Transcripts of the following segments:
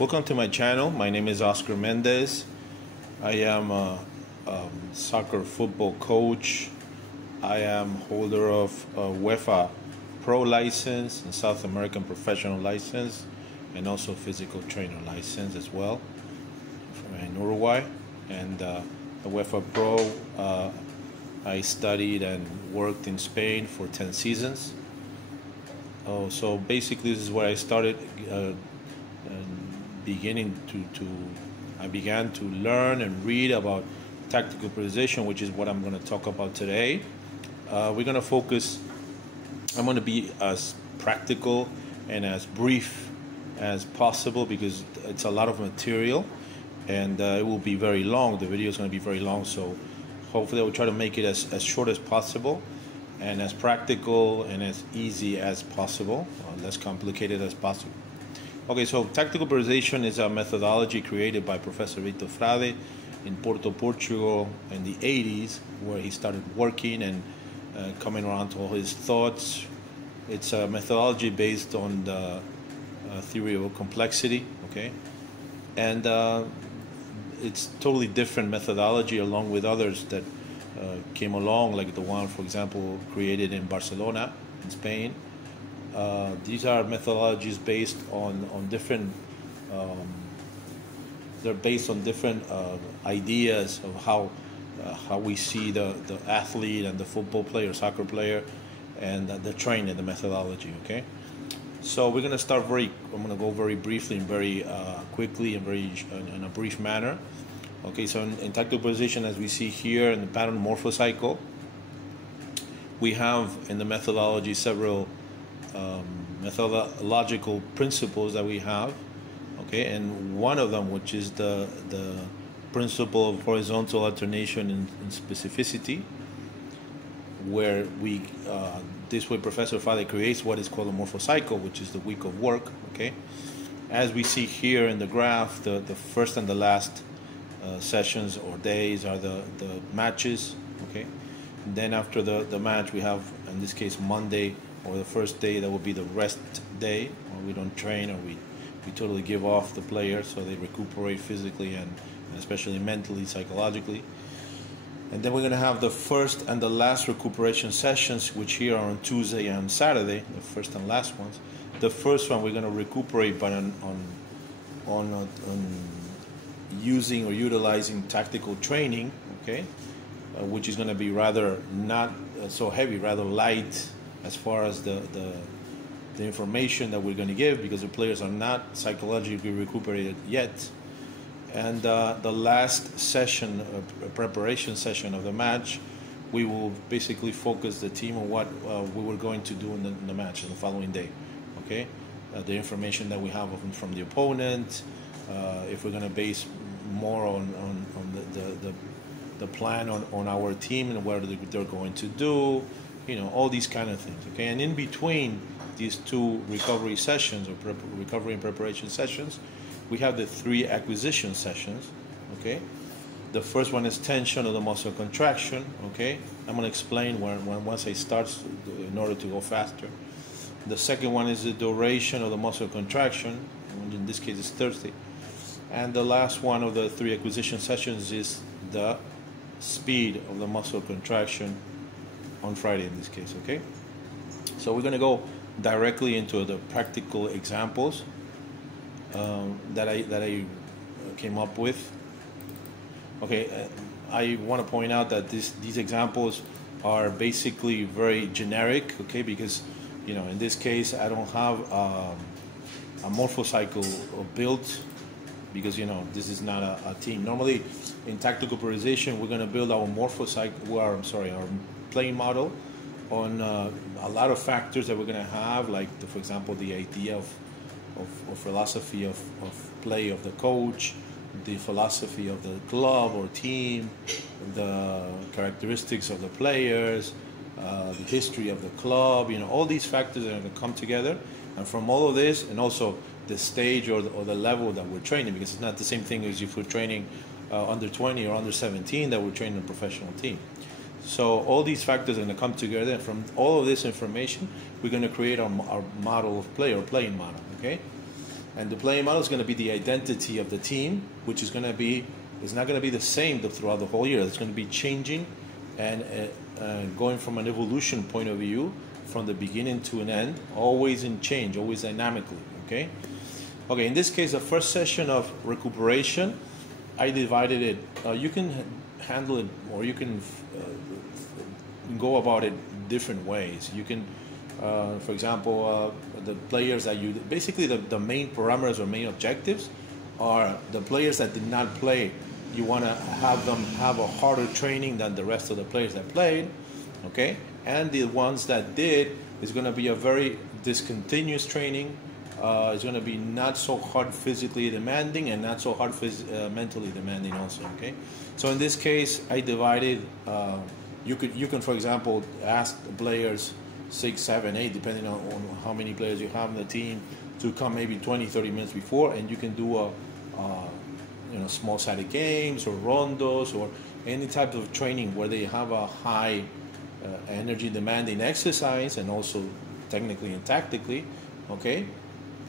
Welcome to my channel. My name is Oscar Mendez. I am a soccer football coach. I am holder of a UEFA Pro license and South American professional license, and also physical trainer license as well in Uruguay. And the UEFA Pro, I studied and worked in Spain for 10 seasons. So basically this is where I started I began to learn and read about tactical periodization, which is what I'm going to talk about today. We're going to focus, I'm going to be as practical and as brief as possible because it's a lot of material and it will be very long. The video is going to be very long, so hopefully I will try to make it as short as possible and as practical and as easy as possible, less complicated as possible. Okay, so tactical periodization is a methodology created by Professor Vitor Frade in Porto, Portugal in the 80s, where he started working and coming around to all his thoughts. It's a methodology based on the theory of complexity, okay? And it's totally different methodology along with others that came along, like the one, for example, created in Barcelona, in Spain. These are methodologies based on different. They're based on different ideas of how we see the athlete and the football player, soccer player, and the training, the methodology. Okay, so we're gonna start I'm gonna go very briefly and very quickly and in a brief manner. Okay, so in tactical periodization, as we see here in the pattern Morpho-cycle, we have in the methodology several methodological principles that we have, okay, and one of them, which is the principle of horizontal alternation in specificity, where we this way Professor Frade creates what is called a morpho-cycle, which is the week of work. Okay, as we see here in the graph, the first and the last sessions or days are the matches. Okay, and then after the match, we have, in this case, Monday, or the first day, that will be the rest day, or we don't train, or we totally give off the players so they recuperate physically and especially mentally, psychologically. And then we're going to have the first and the last recuperation sessions, which here are on Tuesday and Saturday, the first and last ones. The first one we're going to recuperate by on using or utilizing tactical training, okay, which is going to be rather not so heavy, rather light, as far as the information that we're going to give, because the players are not psychologically recuperated yet. And the last session, preparation session of the match, we will basically focus the team on what we were going to do in the match in the following day. Okay, the information that we have from the opponent, if we're going to base more on the plan on our team and what they're going to do. You know, all these kind of things, okay? And in between these two recovery sessions, or recovery and preparation sessions, we have the 3 acquisition sessions, okay? The first one is tension of the muscle contraction, okay? I'm going to explain once I start in order to go faster. The second one is the duration of the muscle contraction, in this case it's Thursday. And the last one of the 3 acquisition sessions is the speed of the muscle contraction on Friday, in this case, okay? So we're going to go directly into the practical examples that I came up with. Okay, I want to point out that these examples are basically very generic, okay? Because, you know, in this case, I don't have a morpho-cycle built, because, you know, this is not a team. Normally, in tactical periodization, we're going to build our morpho-cycle, our playing model on a lot of factors that we're going to have, like, for example, the idea of philosophy of play of the coach, the philosophy of the club or team, the characteristics of the players, the history of the club. You know, all these factors are going to come together, and from all of this, and also the stage or the level that we're training, because it's not the same thing as if we're training under 20 or under 17 that we're training a professional team. So all these factors are going to come together, and from all of this information, we're going to create our model of play, or playing model, okay? And the playing model is going to be the identity of the team, which is going to be, it's not going to be the same throughout the whole year. It's going to be changing and going from an evolution point of view, from the beginning to an end, always in change, always dynamically, okay? Okay, in this case, the first session of recuperation, I divided it. You can handle it, or you can go about it different ways. You can, for example, the players that you, basically the main parameters or main objectives are the players that did not play. You want to have them have a harder training than the rest of the players that played, okay? And the ones that did is going to be a very discontinuous training. It's going to be not so hard physically demanding and not so hard mentally demanding also, okay? So in this case, I divided, you can, for example, ask the players 6, 7, 8, depending on how many players you have in the team, to come maybe 20, 30 minutes before, and you can do a small-sided games or rondos or any type of training where they have a high energy demanding exercise, and also technically and tactically, okay?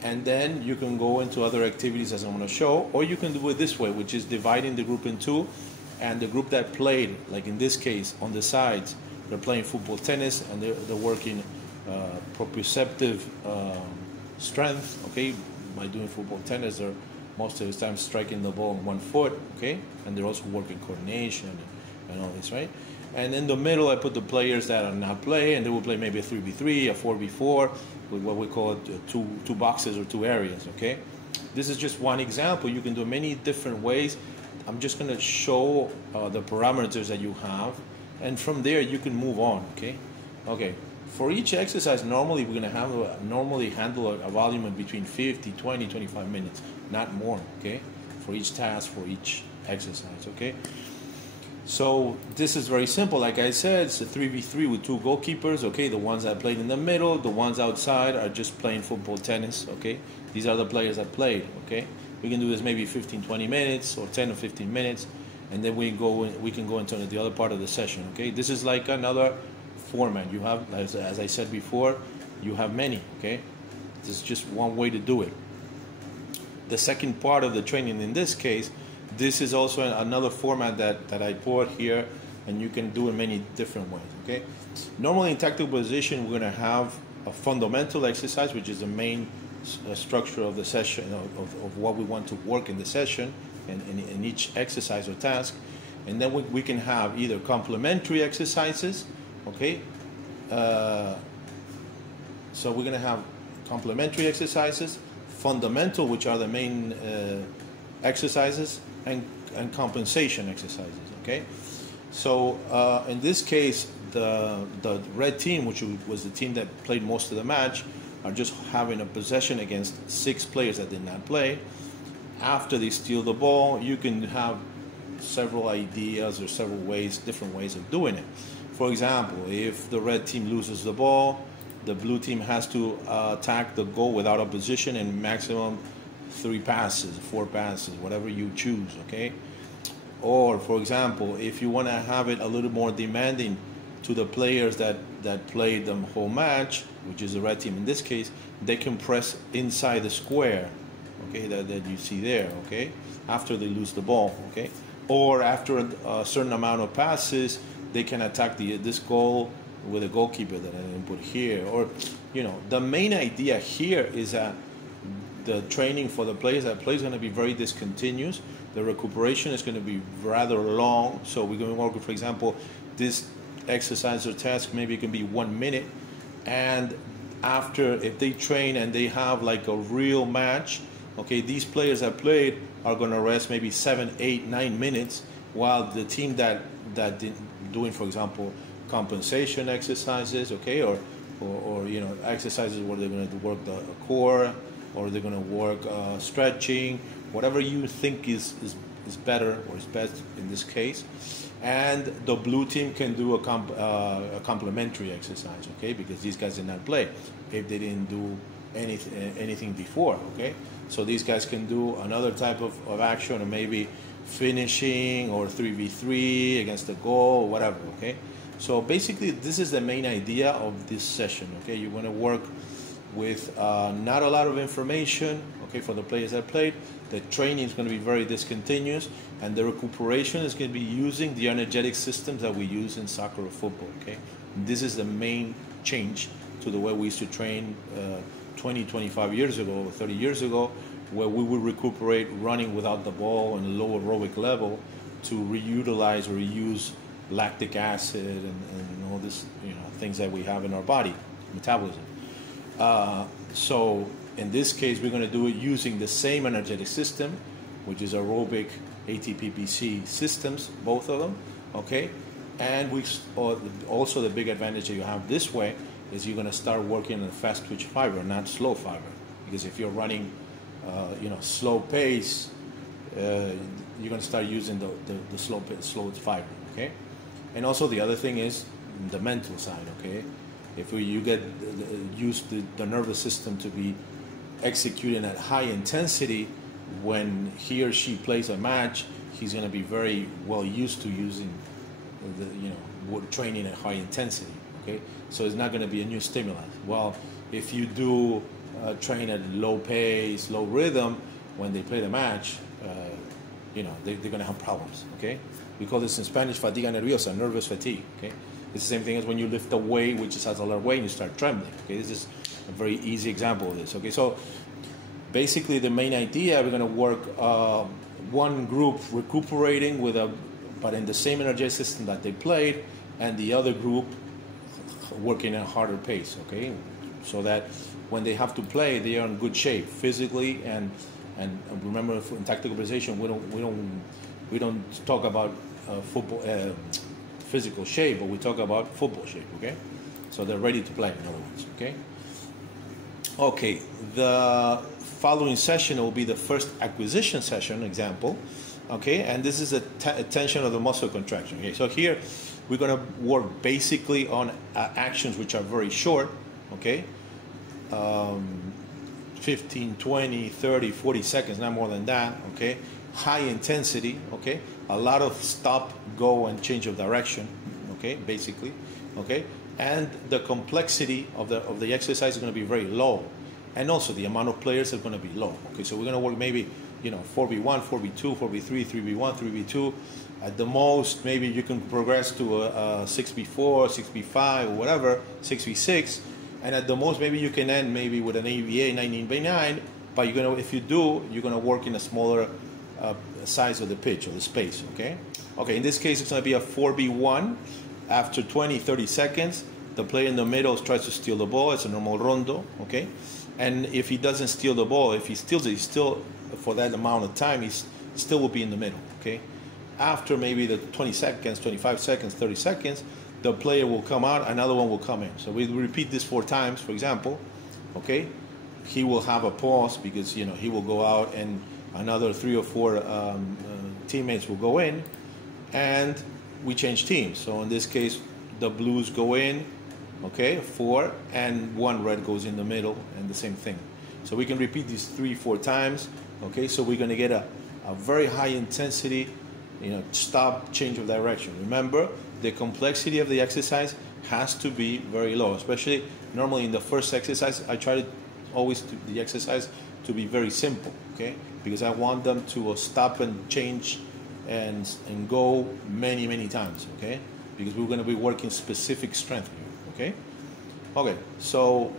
And then you can go into other activities as I'm going to show, or you can do it this way, which is dividing the group in two, and the group that played, like in this case, on the sides, they're playing football, tennis, and they're working proprioceptive strength, okay? By doing football, tennis, they're most of the time striking the ball on one foot, okay? And they're also working coordination and all this, right? And in the middle, I put the players that are not playing, and they will play maybe a 3v3, a 4v4, with what we call two boxes or two areas, okay? This is just one example. You can do many different ways. I'm just going to show the parameters that you have, and from there you can move on, okay? Okay, for each exercise, normally we're going to have handle a volume of between 50, 20, 25 minutes, not more, okay? For each task, for each exercise, okay? So this is very simple. Like I said, it's a 3v3 with two goalkeepers, okay? The ones that played in the middle, the ones outside are just playing football, tennis, okay? These are the players that played, okay? We can do this maybe 15, 20 minutes or 10 or 15 minutes, and then we can go into the other part of the session, okay? This is like another format. You have, as I said before, you have many, okay? This is just one way to do it. The second part of the training in this case, this is also another format that I put here, and you can do it many different ways, okay? Normally in tactical periodization, we're going to have a fundamental exercise, which is the main structure of the session, of what we want to work in the session, and in each exercise or task. And then we can have either complementary exercises, okay? So we're going to have complementary exercises, fundamental, which are the main exercises, and compensation exercises, okay? So in this case, the red team, which was the team that played most of the match, are just having a possession against 6 players that did not play. After they steal the ball, you can have several ideas or several ways, different ways of doing it. For example, if the red team loses the ball, the blue team has to attack the goal without opposition in maximum 3 passes, 4 passes, whatever you choose, okay? Or, for example, if you want to have it a little more demanding to the players that played the whole match, which is the red team in this case, they can press inside the square, okay, that you see there, okay, after they lose the ball, okay? Or after a certain amount of passes, they can attack this goal with a goalkeeper that I didn't put here. Or, you know, the main idea here is that the training for the players that play is going to be very discontinuous. The recuperation is going to be rather long. So we're going to work with, for example, this exercise or task, maybe it can be 1 minute. And after, if they train and they have like a real match, okay, these players that played are going to rest maybe 7, 8, 9 minutes, while the team that did doing, for example, compensation exercises, okay, or you know, exercises where they're going to work the core, or they're going to work stretching, whatever you think is better or is best in this case. And the blue team can do a complementary exercise, okay, because these guys did not play if they didn't do anything before, okay. So these guys can do another type of action, or maybe finishing, or 3v3 against the goal, or whatever, okay. So basically, this is the main idea of this session, okay. You want to work with not a lot of information, Okay, for the players that played, the training is going to be very discontinuous, and the recuperation is going to be using the energetic systems that we use in soccer or football. Okay, and this is the main change to the way we used to train 20, 25 years ago, 30 years ago, where we would recuperate running without the ball on a low aerobic level to reutilize or reuse lactic acid and all this, things that we have in our body, metabolism. So in this case, we're going to do it using the same energetic system, which is aerobic ATP-PC systems, both of them, okay? And also the big advantage that you have this way is you're going to start working on fast twitch fiber, not slow fiber. Because if you're running, slow pace, you're going to start using the slow fiber, okay? And also the other thing is the mental side, okay? If you use the nervous system to be executing at high intensity, when he or she plays a match, he's going to be very well used to using training at high intensity, okay? So it's not going to be a new stimulus. Well, if you do train at low pace, low rhythm, when they play the match, they're going to have problems, okay? We call this in Spanish fatiga nerviosa, nervous fatigue, okay? It's the same thing as when you lift a weight, which has a lot of weight, and you start trembling, okay? This is a very easy example of this, okay? So basically the main idea, we're going to work one group recuperating but in the same energetic system that they played, and the other group working at a harder pace, okay? So that when they have to play, they are in good shape physically, and remember in tactical periodization, we don't talk about football physical shape, but we talk about football shape, okay? So they're ready to play, in other words, okay? Okay, the following session will be the first acquisition session example, okay? And this is a tension of the muscle contraction, okay? So here, we're gonna work basically on actions which are very short, okay? 15, 20, 30, 40 seconds, not more than that, okay? High intensity, okay? A lot of stop, go, and change of direction, okay? Basically, okay? And the complexity of the exercise is going to be very low, and also the amount of players are going to be low, okay? So we're going to work maybe 4v1, 4v2, 4v3, 3v1, 3v2. At the most, maybe you can progress to a 6v4, 6v5, or whatever, 6v6. And at the most, maybe you can end maybe with an AVA 19x9, but if you do, you're gonna work in a smaller size of the pitch or the space, okay? Okay, in this case, it's gonna be a 4v1. After 20, 30 seconds, the player in the middle tries to steal the ball. It's a normal rondo, okay? And if he doesn't steal the ball, if he steals it, he's still, for that amount of time, he still will be in the middle, okay? After maybe the 20 seconds, 25 seconds, 30 seconds, the player will come out, another one will come in. So we repeat this 4 times, for example, okay? He will have a pause because, he will go out and another 3 or 4 teammates will go in, and we change teams. So in this case, the blues go in, okay, 4, and 1 red goes in the middle, and the same thing. So we can repeat these 3, 4 times, okay? So we're gonna get a very high intensity, stop, change of direction. Remember, the complexity of the exercise has to be very low, especially normally in the first exercise. I try to always the exercise to be very simple, okay? Because I want them to stop and change and go many, many times, okay? Because we're going to be working specific strength here, okay? Okay, so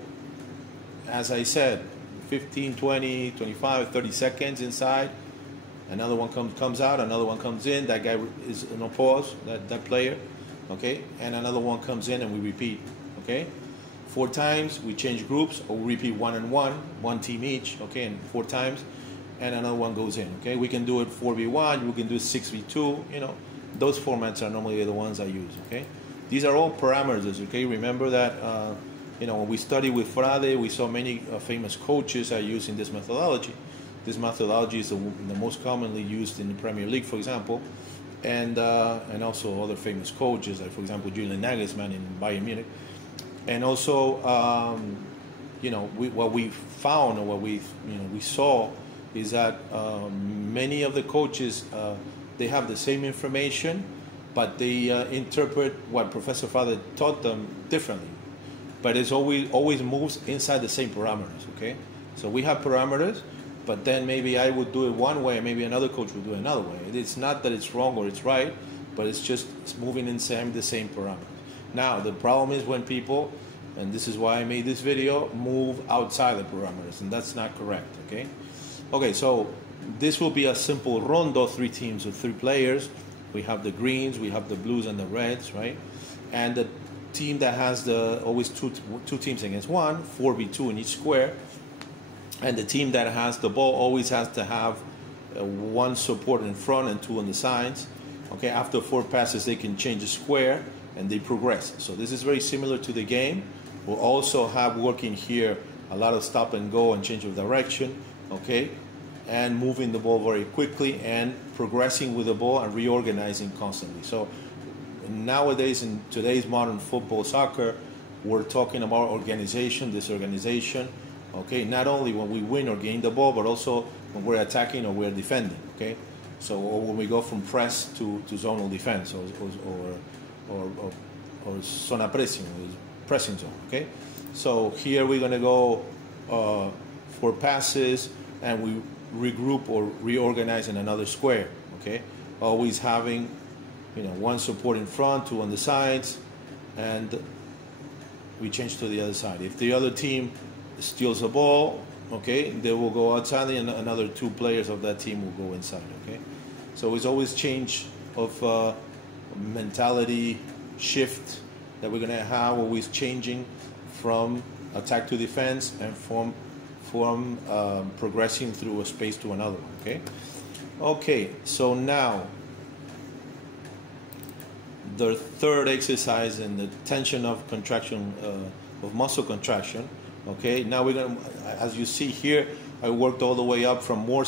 as I said, 15, 20, 25, 30 seconds inside. Another one comes out, another one comes in. That guy is in a pause, that player, okay? And another one comes in and we repeat, okay? 4 times, we change groups, or we repeat 1 and 1, 1 team each, okay? And 4 times, and another one goes in, okay? We can do it 4v1, we can do 6v2, those formats are normally the ones I use, okay? These are all parameters, okay? Remember that, when we studied with Frade, we saw many famous coaches are using this methodology. This methodology is the most commonly used in the Premier League, for example, and also other famous coaches, like, for example, Julian Nagelsmann in Bayern Munich. And also, what we found, or what we saw, is that many of the coaches, they have the same information, but they interpret what Professor Frade taught them differently. But it's always moves inside the same parameters, okay? So we have parameters, but then maybe I would do it one way, maybe another coach would do it another way. It's not that it's wrong or it's right, but it's moving in the same parameters. Now, the problem is when people, and this is why I made this video, move outside the parameters, and that's not correct, okay? Okay, so this will be a simple rondo, 3 teams of 3 players. We have the greens, we have the blues and the reds, right? And the team that has always two teams against 1, 4v2 in each square. And the team that has the ball always has to have 1 support in front and 2 on the sides. Okay, after 4 passes, they can change the square and they progress. So this is very similar to the game. We'll also have working here a lot of stop and go and change of direction, okay? And moving the ball very quickly and progressing with the ball and reorganizing constantly. So nowadays, in today's modern football, soccer, we're talking about organization, disorganization, okay? Not only when we win or gain the ball, but also when we're attacking or we're defending, okay? So or when we go from press to zonal defense or zona pressing, pressing zone, okay? So here we're gonna go 4 passes and we regroup or reorganize in another square, okay? Always having, 1 support in front, 2 on the sides, and we change to the other side. If the other team steals the ball, okay, they will go outside and another 2 players of that team will go inside, okay? So it's always change of mentality shift that we're gonna have, always changing from attack to defense and from progressing through a space to another one, okay? Okay, so now the third exercise in the tension of contraction, of muscle contraction, okay? Now we're gonna, as you see here, I worked all the way up from more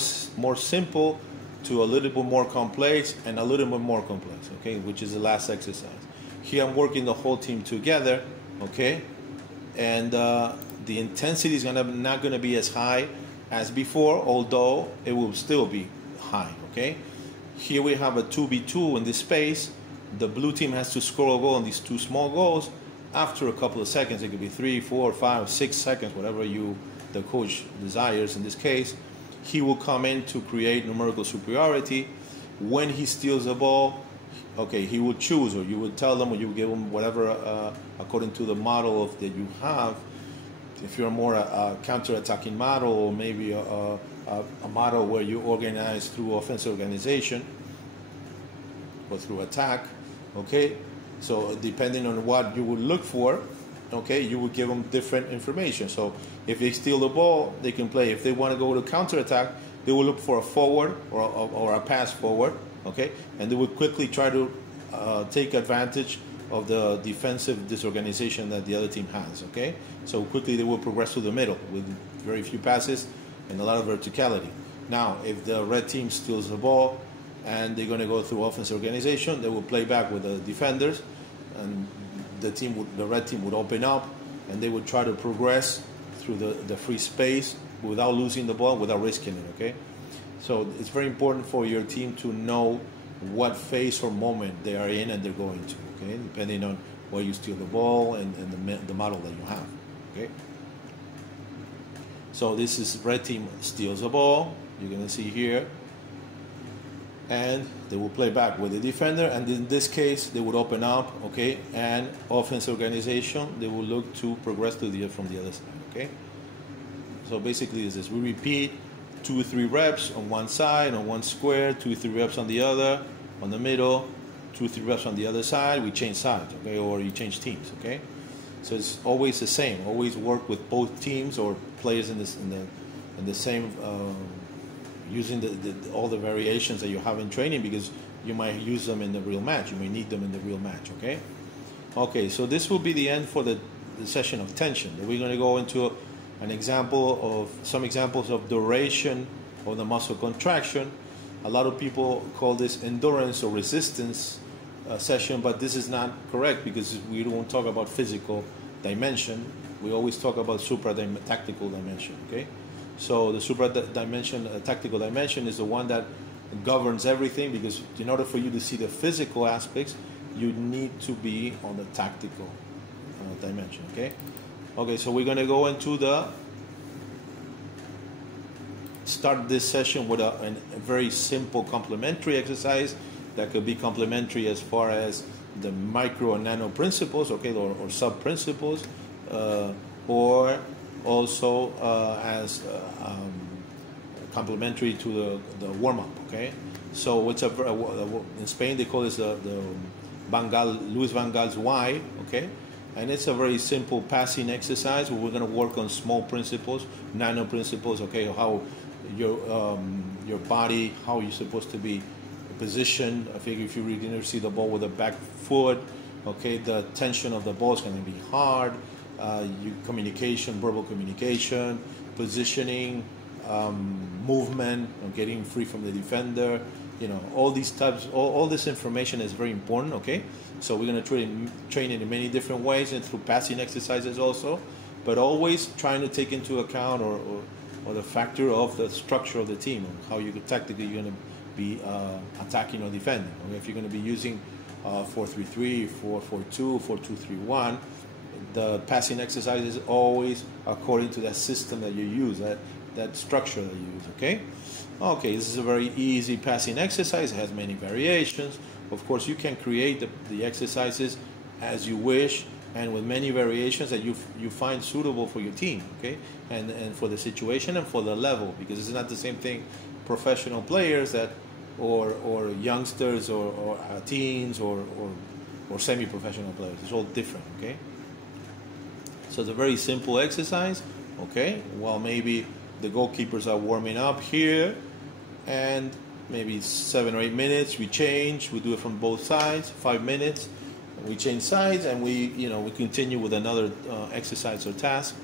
simple to a little bit more complex and a little bit more complex, okay? Which is the last exercise. Here I'm working the whole team together, okay? And the intensity is not gonna be as high as before, although it will still be high, okay? Here we have a 2v2 in this space. The blue team has to score a goal on these 2 small goals. After a couple of seconds, it could be 3, 4, 5, 6 seconds, whatever the coach desires in this case. He will come in to create numerical superiority. When he steals the ball, okay, he will choose, or you would tell them, or you would give them whatever according to the model that you have. If you're more a counter-attacking model, or maybe a model where you organize through offensive organization or through attack, okay? So depending on what you would look for, okay, you would give them different information. So if they steal the ball, they can play. If they want to go to counter-attack, they will look for a forward or a pass forward, okay? And they would quickly try to take advantage of the defensive disorganization that the other team has, okay? So quickly they will progress to the middle with very few passes and a lot of verticality. Now, if the red team steals the ball and they're going to go through offensive organization, they will play back with the defenders, and the red team would open up and they would try to progress through the free space without losing the ball, without risking it, okay? So it's very important for your team to know what phase or moment they are in and they're going to, okay? Depending on where you steal the ball and the model that you have, okay? So this is red team steals the ball, you're gonna see here, and they will play back with the defender, and in this case they would open up, okay, and offensive organization, they will look to progress from the other side, okay? So basically this is, we repeat 2 or 3 reps on one side, on one square, 2 or 3 reps on the other, on the middle, 2 or 3 reps on the other side, we change sides, okay, or you change teams, okay? So it's always the same, always work with both teams or players in the same, using all the variations that you have in training, because you might use them in the real match, you may need them in the real match, okay? Okay, so this will be the end for the session of tension. We're going to go into some examples of duration of the muscle contraction. A lot of people call this endurance or resistance session, but this is not correct because we don't talk about physical dimension. We always talk about tactical dimension, okay? So the tactical dimension is the one that governs everything, because in order for you to see the physical aspects, you need to be on the tactical dimension, okay? Okay, so we're going to go into the start this session with a very simple complementary exercise that could be complementary as far as the micro and nano principles, okay, or sub principles, or also as complementary to the warm up, okay. So it's in Spain they call this the Luis Van Gaal's Y, okay, and it's a very simple passing exercise where we're going to work on small principles, nano principles, okay, how your body, how you're supposed to be positioned. I think if you're going to see the ball with the back foot, okay, the tension of the ball is going to be hard. Communication, verbal communication, positioning, movement, getting free from the defender. All these types, all this information is very important, okay? So we're going to train it in many different ways and through passing exercises also, but always trying to take into account or the factor of the structure of the team, how tactically you're going to be attacking or defending. Okay? If you're going to be using 4-3-3, 4-4-2, 4-2-3-1, the passing exercise is always according to that system that you use, that structure that you use, okay? Okay, this is a very easy passing exercise. It has many variations. Of course, you can create the exercises as you wish and with many variations that you find suitable for your team, okay? And for the situation and for the level, because it's not the same thing professional players or youngsters or teens or semi-professional players. It's all different, okay? So it's a very simple exercise, okay? While maybe the goalkeepers are warming up here, and maybe 7 or 8 minutes we change. We do it from both sides. 5 minutes, we change sides, and we continue with another exercise or task.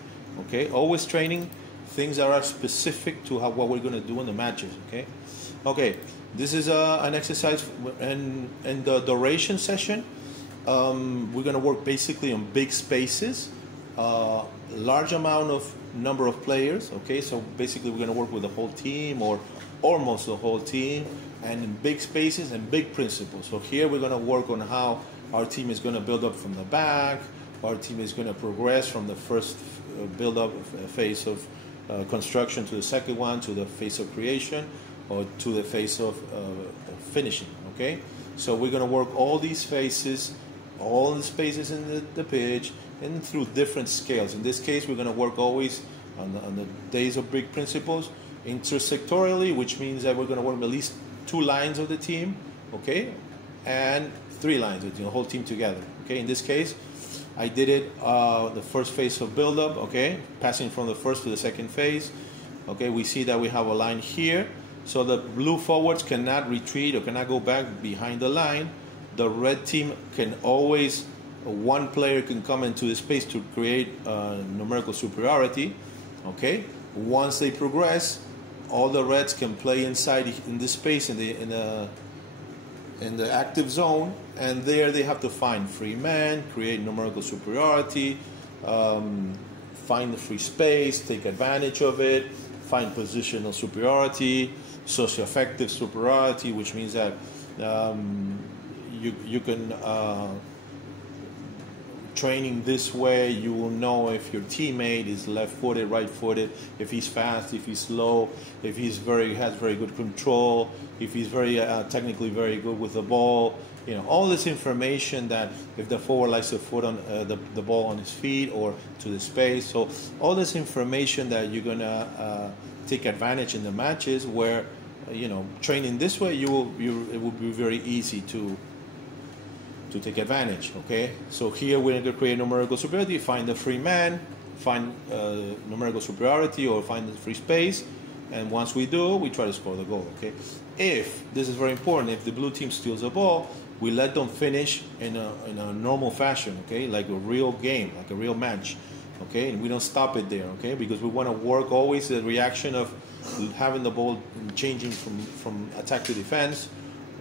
Okay, always training things that are specific to what we're going to do in the matches. Okay, okay. This is an exercise, and in the duration session, we're going to work basically on big spaces, large amount of number of players. Okay, so basically we're going to work with the whole team or almost the whole team, and in big spaces and big principles. So here we're going to work on how our team is going to build up from the back. Our team is going to progress from the first build-up phase of construction to the second one, to the phase of creation, or to the phase of finishing. Okay, so we're going to work all these phases, all the spaces in the pitch, and through different scales. In this case, we're going to work always on the days of big principles, intersectorially, which means that we're going to work at least 2 lines of the team, okay, and 3 lines of the whole team together. Okay, in this case, I did it the first phase of build-up, okay, passing from the first to the second phase. Okay, we see that we have a line here, so the blue forwards cannot retreat or cannot go back behind the line. The red team can always, one player can come into the space to create numerical superiority. Okay, once they progress, all the reds can play inside in this space in the active zone, and there they have to find free man, create numerical superiority, find the free space, take advantage of it, find positional superiority, socio-affective superiority, which means that you can training this way, you will know if your teammate is left-footed, right-footed, if he's fast, if he's slow, if he's has very good control, if he's very technically very good with the ball. All this information that if the forward likes to put on the ball on his feet or to the space. So all this information that you're gonna take advantage in the matches where training this way, it will be very easy to take advantage. Okay, so here we're going to create numerical superiority, find the free man, find numerical superiority, or find the free space, and once we do, we try to score the goal. Okay, if this is very important, if the blue team steals the ball, we let them finish in a normal fashion. Okay, like a real game, like a real match. Okay, and we don't stop it there. Okay, because we want to work always the reaction of having the ball changing from attack to defense.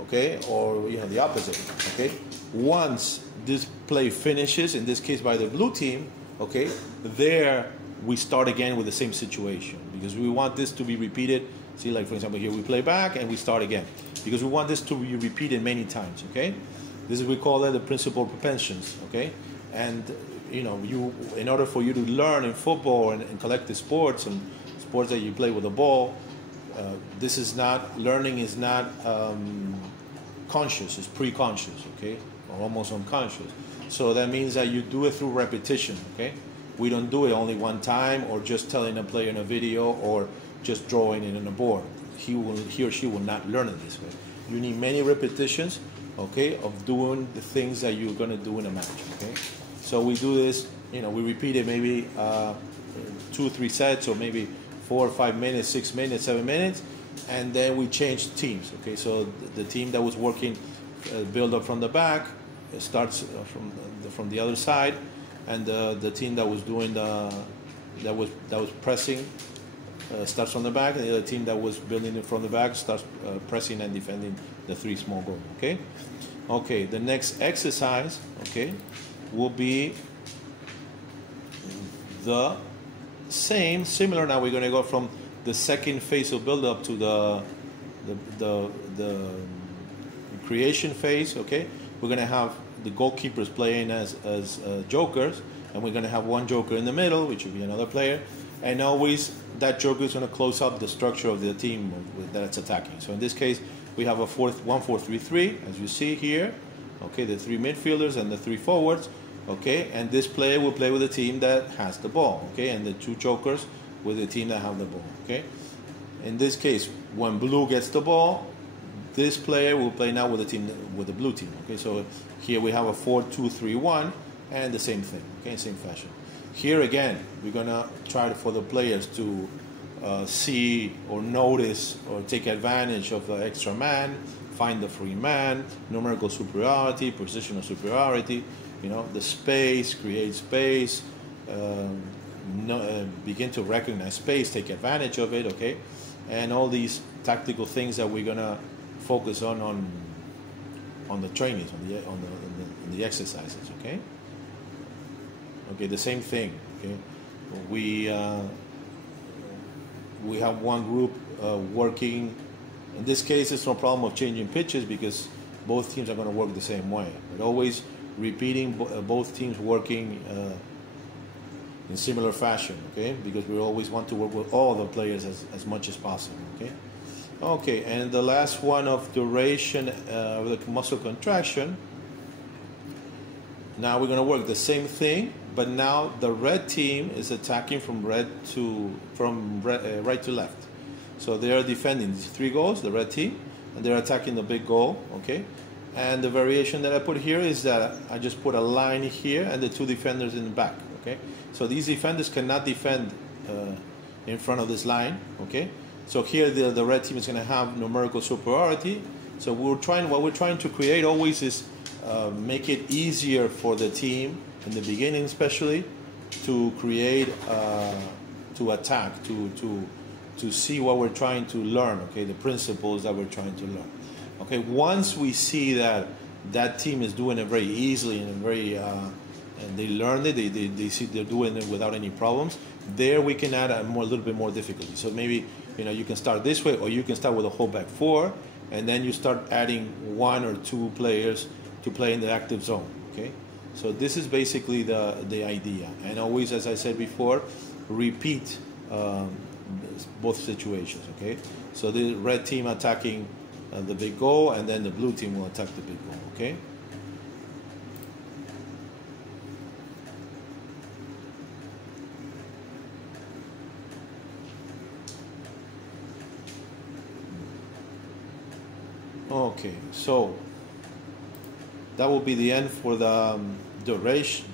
Okay, or the opposite. Okay, once this play finishes, in this case by the blue team, okay, there we start again with the same situation, because we want this to be repeated. See, like for example here we play back and we start again, because we want this to be repeated many times. Okay, this is, we call it the principle of propensions. Okay, and in order for you to learn in football and collective sports and sports that you play with the ball, This is not, learning is not conscious, it's pre-conscious, okay, or almost unconscious. So that means that you do it through repetition, okay? We don't do it only one time, or just telling a player in a video, or just drawing it on a board. He or she will not learn it this way. You need many repetitions, okay, of doing the things that you're going to do in a match, okay? So we do this, we repeat it maybe 2-3 sets, or maybe 4 or 5 minutes, 6 minutes, 7 minutes, and then we change teams, okay? So the team that was working build up from the back starts from the other side, and the team that was doing that was pressing starts from the back, and the other team that was building it from the back starts pressing and defending the 3 small goal, okay? Okay, the next exercise, okay, will be the similar. Now we're going to go from the second phase of build up to the creation phase, okay? We're going to have the goalkeepers playing as jokers, and we're going to have one joker in the middle, which will be another player, and always that joker is going to close up the structure of the team that's attacking. So in this case, we have a 1-4-3-3, as you see here, okay, the 3 midfielders and the 3 forwards, okay, and this player will play with the team that has the ball, okay, and the 2 jokers with the team that have the ball, okay. In this case, when blue gets the ball, this player will play now with the blue team, okay. So here we have a 4-2-3-1, and the same thing, okay, same fashion. Here again, we're gonna try for the players to see or notice or take advantage of the extra man, find the free man, numerical superiority, positional superiority, the space, create space, begin to recognize space, take advantage of it, okay, and all these tactical things that we're gonna focus on the trainings, on the exercises, okay. Okay, the same thing, okay. We have one group working. In this case, it's no problem of changing pitches because both teams are going to work the same way. But always repeating both teams working in similar fashion, okay? Because we always want to work with all the players as much as possible, okay? Okay, and the last one of duration of the muscle contraction. Now we're going to work the same thing, but now the red team is attacking from right to left. So they are defending these 3 goals, the red team, and they're attacking the big goal, okay? And the variation that I put here is that I just put a line here and the 2 defenders in the back, okay? So these defenders cannot defend in front of this line, okay? So here the red team is going to have numerical superiority. So what we're trying to create always is make it easier for the team in the beginning, especially to create, to attack, to see what we're trying to learn. Okay, the principles that we're trying to learn. Okay, once we see that team is doing it very easily and very, and they learned it, they see they're doing it without any problems. There we can add a little bit more difficulty. So maybe you can start this way, or you can start with a whole back 4, and then you start adding 1 or 2 players to play in the active zone, okay? So this is basically the idea. And always, as I said before, repeat both situations, okay? So the red team attacking the big goal, and then the blue team will attack the big goal, okay? Okay, so that will be the end for the duration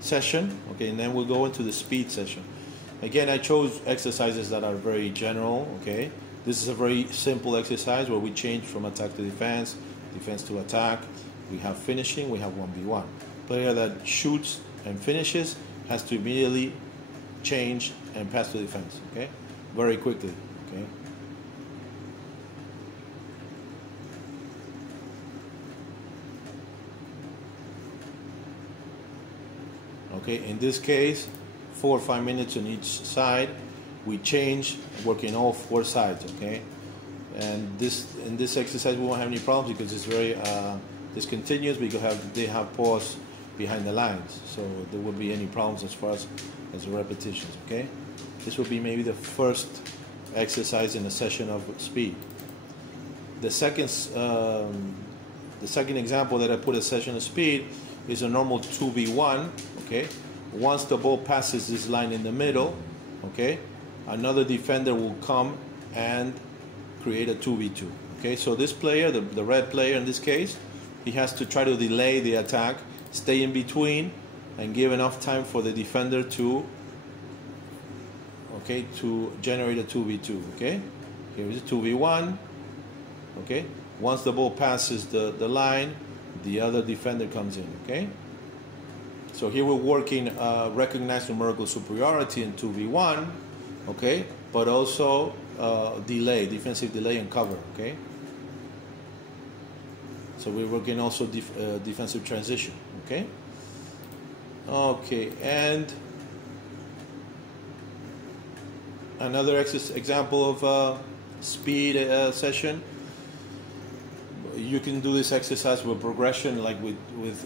session. Okay, and then we'll go into the speed session. Again, I chose exercises that are very general. Okay, this is a very simple exercise where we change from attack to defense, defense to attack. We have finishing. We have 1v1. Player that shoots and finishes has to immediately change and pass to defense. Okay, very quickly. Okay. Okay, in this case, 4 or 5 minutes on each side. We change, working all 4 sides. Okay, and in this exercise we won't have any problems because it's very discontinuous. Because they have pause behind the lines, so there won't be any problems as far as the repetitions. Okay. This will be maybe the first exercise in a session of speed. The second example that I put a session of speed is a normal 2v1. Okay, once the ball passes this line in the middle, okay, another defender will come and create a 2v2. Okay, so this player, the red player in this case, he has to try to delay the attack, stay in between, and give enough time for the defender to generate a 2v2. Okay, here is a 2v1. Okay, once the ball passes the line, the other defender comes in. Okay, so here we're working recognize numerical superiority in 2v1. Okay, but also delay, defensive delay and cover. Okay, so we're working also defensive transition. Okay, and another example of speed session. You can do this exercise with progression, like with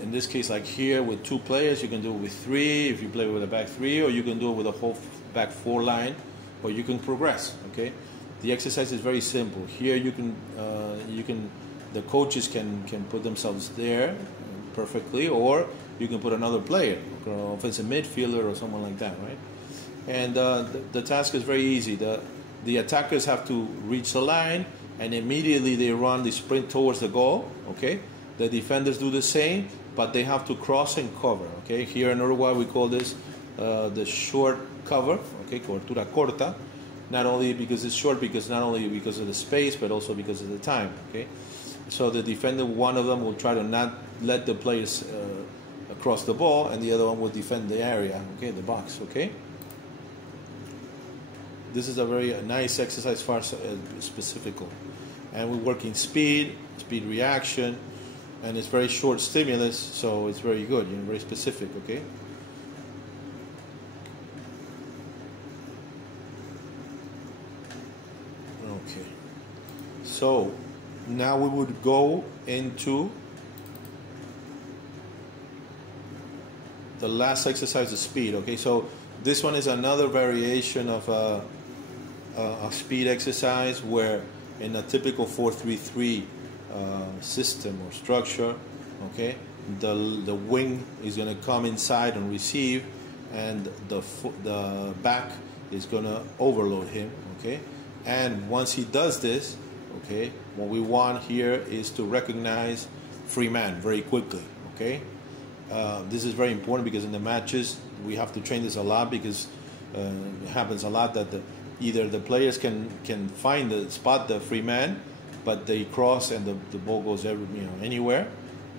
in this case, like here with 2 players. You can do it with 3 if you play with a back 3, or you can do it with a whole back 4 line, or you can progress. Okay, the exercise is very simple. Here you can the coaches can put themselves there perfectly, or you can put another player, an offensive midfielder or someone like that, right? And the task is very easy. The attackers have to reach the line, and immediately they sprint towards the goal. Okay, the defenders do the same, but they have to cross and cover. Okay, here in Uruguay we call this the short cover. Okay, cobertura corta. Not only because it's short, not only because of the space, but also because of the time. Okay, so the defender, one of them will try to not let the players across the ball, and the other one will defend the area. Okay, the box. Okay. This is a very nice exercise for specific, and we're working speed reaction, and it's very short stimulus, so it's very good, very specific. Okay. Okay. So now we would go into the last exercise of speed. Okay. So this one is another variation of a speed exercise, where in a typical 4-3-3 system or structure, okay, the wing is going to come inside and receive, and the back is going to overload him. Okay, and once he does this, okay, what we want here is to recognize free man very quickly. Okay, this is very important because in the matches we have to train this a lot, because it happens a lot that either the players can spot the free man, but they cross and the ball goes anywhere,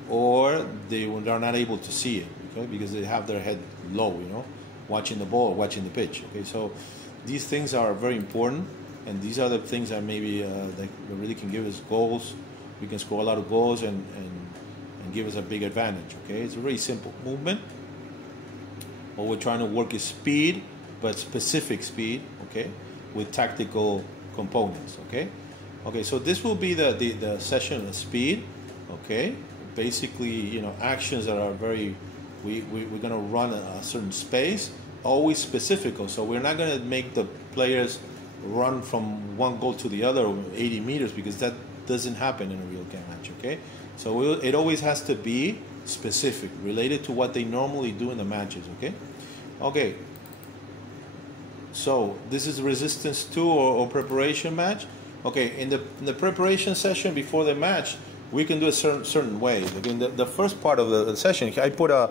or they are not able to see it, okay, because they have their head low, watching the ball, watching the pitch. Okay, so these things are very important, and these are the things that maybe that really can give us goals. We can score a lot of goals and give us a big advantage. Okay, it's a very simple movement. What we're trying to work is speed, but specific speed. Okay, with tactical components. Okay, so this will be the session of speed. Okay, basically, actions that are very, we're going to run a certain space, always specific. So we're not going to make the players run from one goal to the other 80 meters, because that doesn't happen in a real game match. Okay, so it always has to be specific, related to what they normally do in the matches. Okay. So this is resistance 2 or preparation match. Okay, in the preparation session before the match, we can do a certain way. Again, the first part of the session, I put a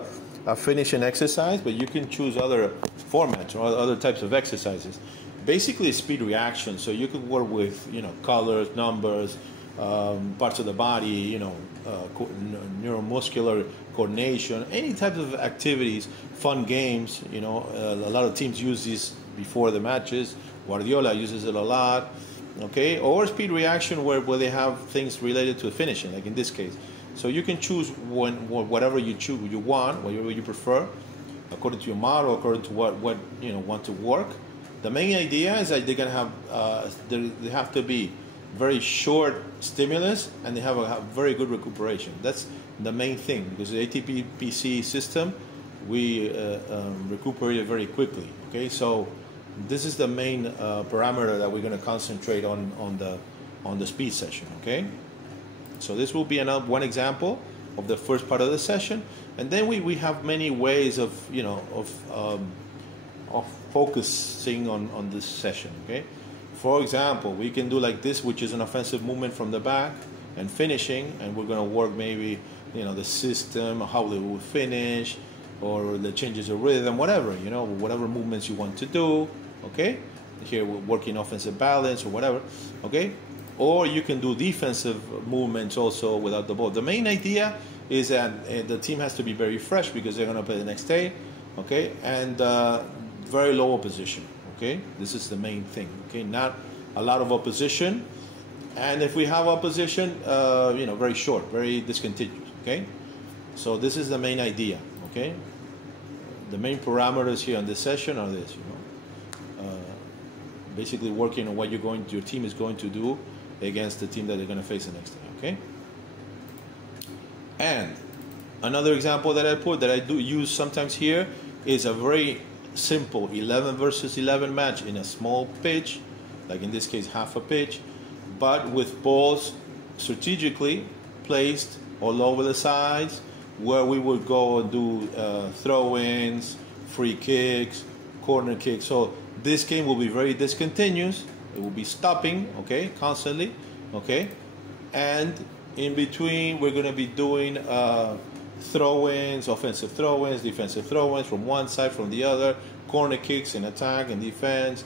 finishing exercise, but you can choose other formats or other types of exercises. Basically, speed reaction. So you can work with colors, numbers, parts of the body, neuromuscular coordination, any type of activities, fun games. A lot of teams use these before the matches. Guardiola uses it a lot. Okay, or speed reaction where they have things related to finishing, like in this case. So you can choose whatever you want, whatever you prefer, according to your model, according to what want to work. The main idea is that they're gonna have they have to be very short stimulus, and they have a very good recuperation. That's the main thing, because the ATP-PC system, we recuperate very quickly. Okay, so this is the main parameter that we're going to concentrate on the speed session. Okay, so this will be one example of the first part of the session, and then we have many ways of of focusing on this session. Okay, for example, we can do like this, which is an offensive movement from the back and finishing, and we're going to work maybe the system, how they will finish, or the changes of rhythm, whatever, whatever movements you want to do. Okay, here we're working offensive balance or whatever. Okay, or you can do defensive movements also without the ball. The main idea is that the team has to be very fresh because they're going to play the next day. Okay, and very low opposition. Okay, this is the main thing. Okay, not a lot of opposition, and if we have opposition, very short, very discontinuous. Okay, so this is the main idea. Okay, the main parameters here on this session are this. Basically working on what your team is going to do against the team that they're going to face the next day. Okay, and another example that I do use sometimes here is a very simple 11 versus 11 match in a small pitch, like in this case half a pitch, but with balls strategically placed all over the sides, where we would go and do throw-ins, free kicks, corner kicks. So this game will be very discontinuous. It will be stopping, okay, constantly, okay, and in between we're going to be doing throw-ins, offensive throw-ins, defensive throw-ins from one side, from the other, corner kicks in attack and defense,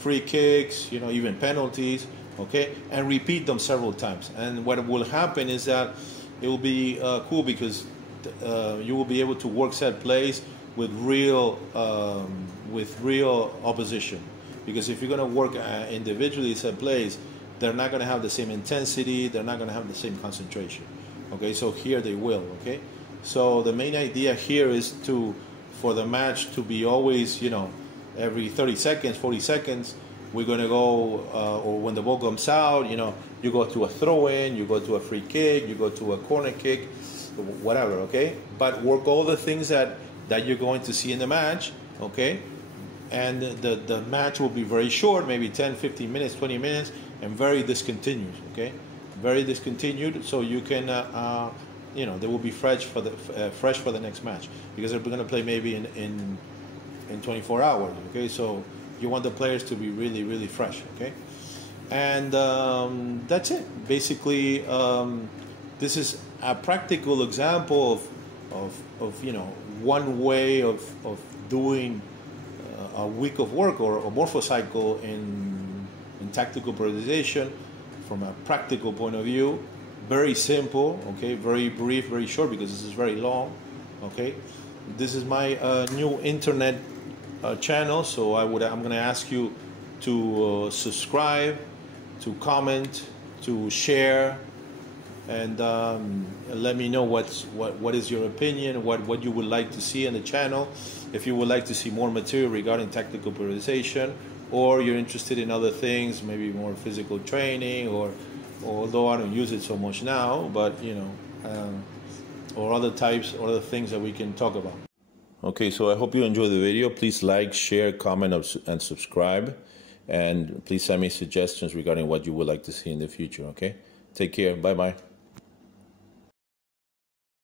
free kicks, even penalties, okay, and repeat them several times. And what will happen is that it will be cool because you will be able to work set plays with real opposition. Because if you're going to work individually set plays, they're not going to have the same intensity, they're not going to have the same concentration. Okay, so here they will. Okay, so the main idea here is for the match to be always, every 30 seconds, 40 seconds, we're going to go, or when the ball comes out, you go to a throw-in, you go to a free kick, you go to a corner kick, whatever, okay? But work all the things that you're going to see in the match, okay? And the match will be very short, maybe 10, 15 minutes, 20 minutes, and very discontinuous, okay? Very discontinued, so you can, they will be fresh for the next match, because they're going to play maybe in 24 hours, okay? So you want the players to be really, really fresh, okay? And that's it. Basically, this is a practical example of one way of doing a week of work or a morpho-cycle in tactical periodization from a practical point of view. Very simple, okay? Very brief, very short, because this is very long, okay? This is my new internet channel, so I'm going to ask you to subscribe, to comment, to share, and let me know what is your opinion, what you would like to see in the channel. If you would like to see more material regarding tactical periodization, or you're interested in other things, maybe more physical training, or although I don't use it so much now, but or other types or other things that we can talk about. Okay, so I hope you enjoyed the video. Please like, share, comment, and subscribe. And please send me suggestions regarding what you would like to see in the future, okay? Take care. Bye-bye.